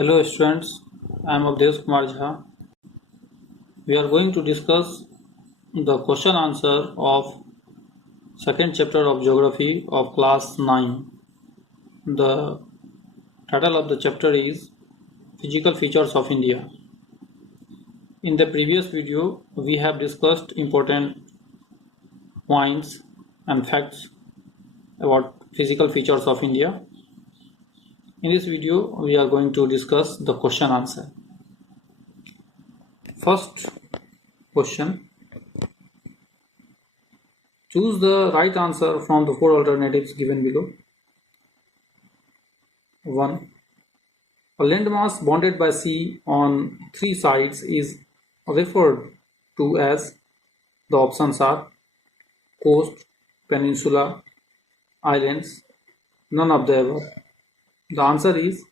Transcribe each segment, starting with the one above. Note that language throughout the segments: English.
Hello students, I am Abdesh Kumar Jha. We are going to discuss the question answer of second chapter of geography of class 9. The title of the chapter is Physical Features of India. In the previous video, we have discussed important points and facts about physical features of India. In this video, we are going to discuss the question answer. First question. Choose the right answer from the four alternatives given below. 1. A landmass bounded by sea on three sides is referred to as, the options are coast, peninsula, islands, none of the above. The answer is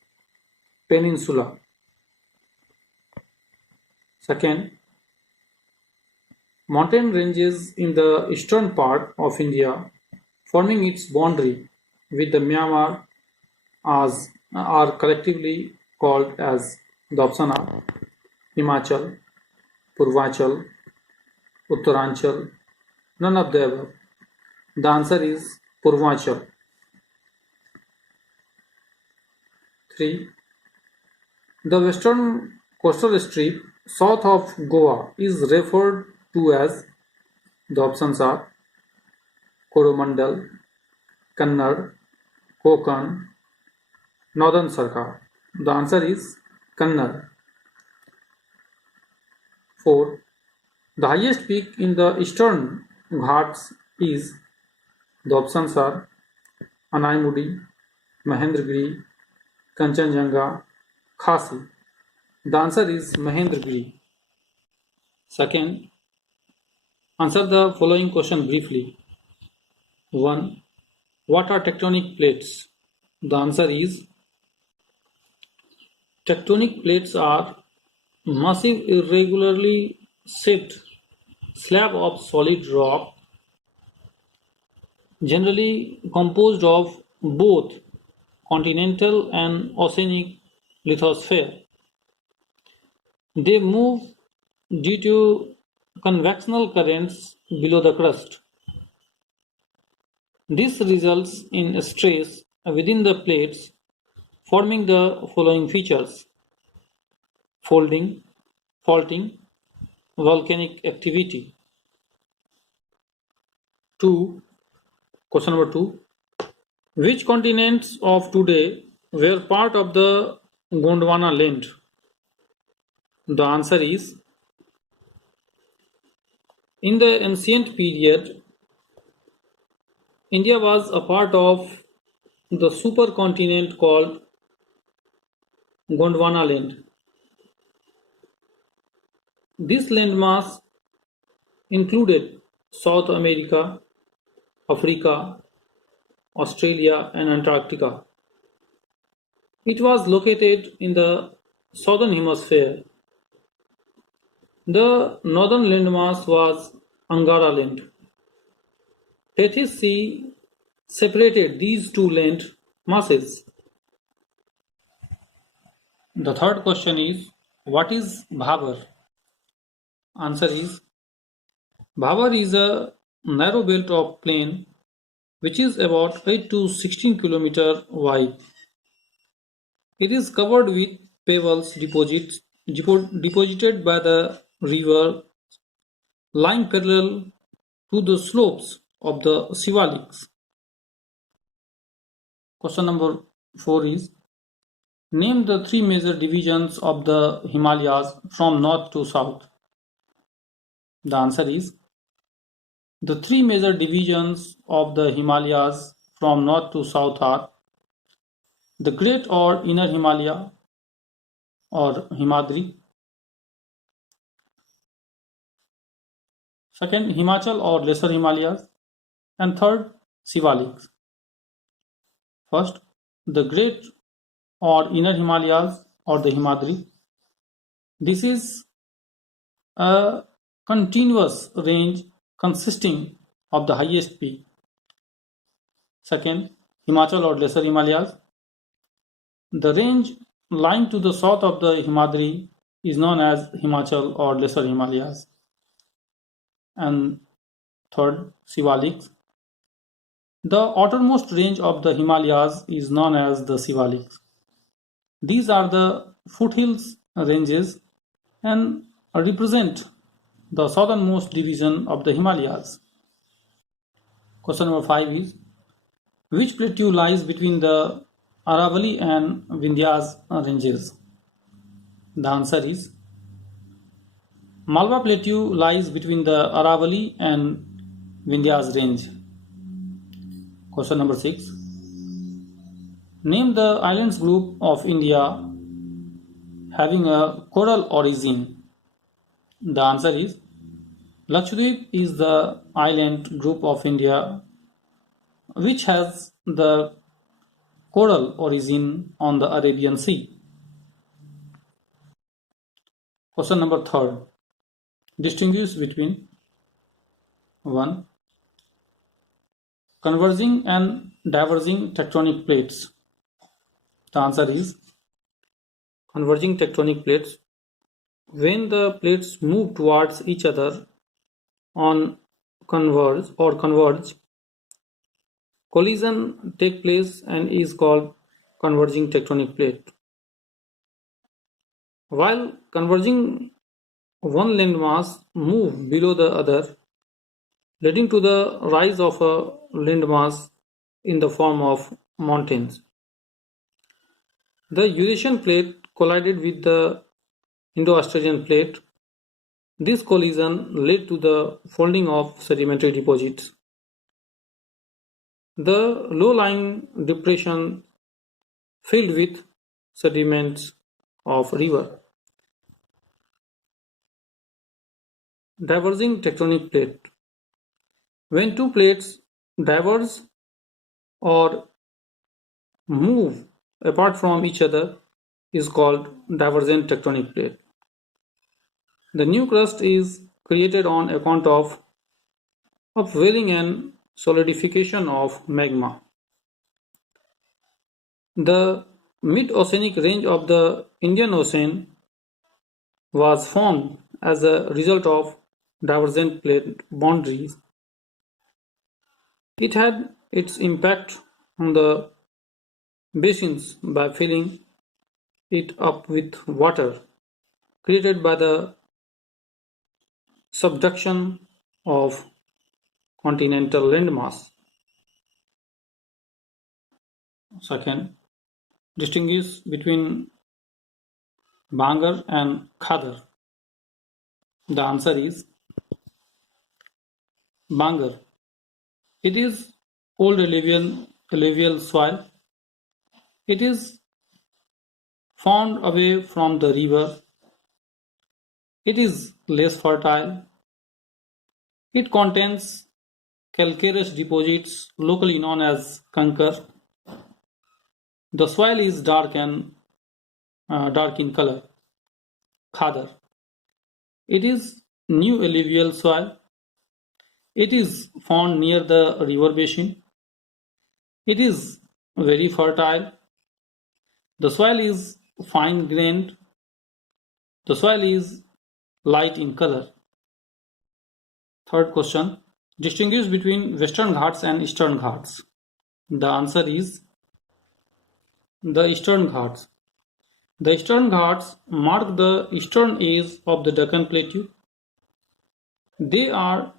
peninsula. Second, mountain ranges in the eastern part of India forming its boundary with the Myanmar are collectively called as, the option are Himachal, Purvachal, Uttaranchal, none of the above. The answer is Purvachal. 3. The western coastal strip south of Goa is referred to as, the options are Coromandel, Kannada, Konkan, Northern Sarkar. The answer is Kannada. 4. The highest peak in the eastern Ghats is, the options are Anaimudi, Mahendragiri, Kanchenjunga, Khasi. The answer is Mahendragiri. Second, answer the following question briefly. 1. What are tectonic plates? The answer is tectonic plates are massive irregularly shaped slab of solid rock generally composed of both continental and oceanic lithosphere. They move due to convectional currents below the crust. This results in stress within the plates forming the following features: folding, faulting, volcanic activity. 2. Question number 2. Which continents of today were part of the Gondwana land? The answer is, in the ancient period, India was a part of the supercontinent called Gondwana land. This landmass included South America, Africa, Australia, and Antarctica. It was located in the southern hemisphere. The northern landmass was Angara land. Tethys Sea separated these two land masses. The third question is, what is Bhabar? Answer is, Bhabar is a narrow belt of plain which is about 8 to 16 km wide. It is covered with pebbles deposited by the river lying parallel to the slopes of the Shivaliks. Question number 4 is, name the three major divisions of the Himalayas from north to south. The answer is, the three major divisions of the Himalayas from north to south are the Great or Inner Himalaya or Himadri. Second, Himachal or Lesser Himalayas. And third, Shivaliks. First, the Great or Inner Himalayas or the Himadri. This is a continuous range consisting of the highest peak. Second, Himachal or Lesser Himalayas. The range lying to the south of the Himadri is known as Himachal or Lesser Himalayas. And third, Sivaliks. The outermost range of the Himalayas is known as the Sivaliks. These are the foothills ranges and represent the southernmost division of the Himalayas. Question number 5 is, which plateau lies between the Aravalli and Vindhyas ranges? The answer is, Malwa Plateau lies between the Aravalli and Vindhyas range. Question number 6. Name the islands group of India having a coral origin. The answer is, Lakshadweep is the island group of India which has the coral origin on the Arabian Sea. Question number 3. Distinguish between 1. Converging and diverging tectonic plates. The answer is, converging tectonic plates. When the plates move towards each other on converge, collision take place and is called converging tectonic plate. While converging, one landmass move below the other, leading to the rise of a landmass in the form of mountains. The Eurasian plate collided with the Indo-Australian plate. This collision led to the folding of sedimentary deposits. The low-lying depression filled with sediments of river. Diverging tectonic plate. When two plates diverge or move apart from each other is called divergent tectonic plate. The new crust is created on account of upwelling and solidification of magma. The mid-oceanic range of the Indian Ocean was formed as a result of divergent plate boundaries. It had its impact on the basins by filling it up with water created by the subduction of continental landmass. Second, distinguish between Bangar and Khadar. The answer is Bangar. It is old alluvial soil. It is found away from the river. It is less fertile. It contains calcareous deposits locally known as kankar. The soil is dark in color. Khadar. It is new alluvial soil. It is found near the river basin. It is very fertile. The soil is fine-grained. The soil is light in color. Third question. Distinguish between Western Ghats and Eastern Ghats. The answer is the Eastern Ghats. The Eastern Ghats mark the eastern edge of the Deccan Plateau. They are